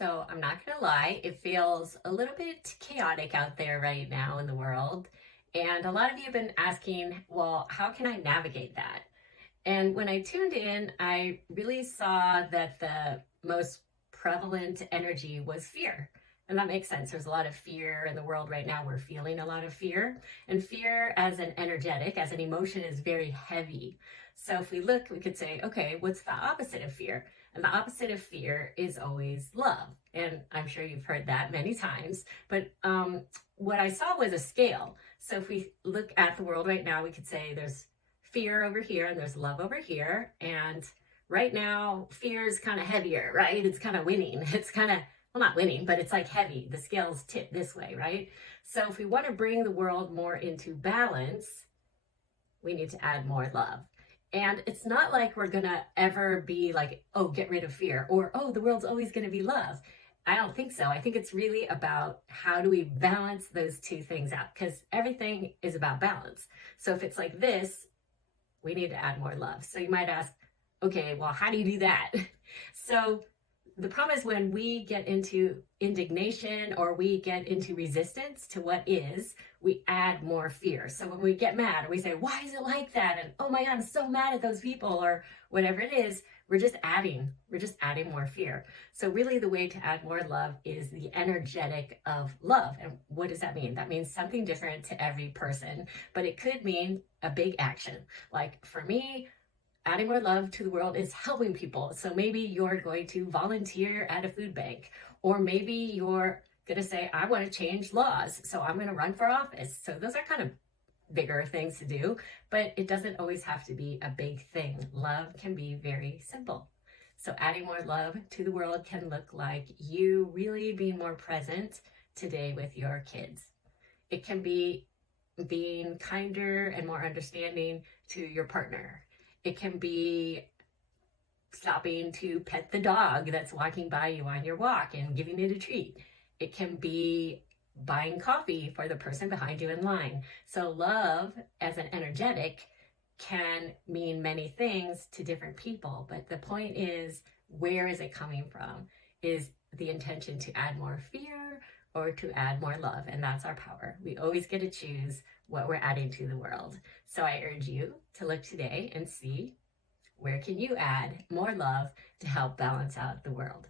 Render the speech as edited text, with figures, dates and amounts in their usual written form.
So I'm not gonna lie, it feels a little bit chaotic out there right now in the world. And a lot of you have been asking, well, how can I navigate that? And when I tuned in, I really saw that the most prevalent energy was fear. And that makes sense. There's a lot of fear in the world right now. We're feeling a lot of fear. And fear as an energetic, as an emotion, is very heavy. So if we look, we could say, okay, what's the opposite of fear? And the opposite of fear is always love. And I'm sure you've heard that many times. But what I saw was a scale. So if we look at the world right now, we could say there's fear over here and there's love over here. And right now, fear is kind of heavier, right? It's kind of winning. It's kind of, well, not winning, but it's like heavy. The scales tip this way, right? So if we want to bring the world more into balance, we need to add more love. And it's not like we're going to ever be like, oh, get rid of fear, or, oh, the world's always going to be love. I don't think so. I think it's really about how do we balance those two things out, because everything is about balance. So if it's like this, we need to add more love. So you might ask, okay, well, how do you do that? So the problem is when we get into indignation or we get into resistance to what is, we add more fear. So when we get mad, or we say, why is it like that? And oh my God, I'm so mad at those people, or whatever it is, we're just adding more fear. So really the way to add more love is the energetic of love. And what does that mean? That means something different to every person, but it could mean a big action. Like for me, adding more love to the world is helping people. So maybe you're going to volunteer at a food bank, or maybe you're going to say, I want to change laws, so I'm going to run for office. So those are kind of bigger things to do, but it doesn't always have to be a big thing. Love can be very simple. So adding more love to the world can look like you really being more present today with your kids. It can be being kinder and more understanding to your partner. It can be stopping to pet the dog that's walking by you on your walk and giving it a treat. It can be buying coffee for the person behind you in line. So love as an energetic can mean many things to different people, but the point is, where is it coming from? Is the intention to add more fear or to add more love? And that's our power. We always get to choose what we're adding to the world. So I urge you to look today and see, where can you add more love to help balance out the world?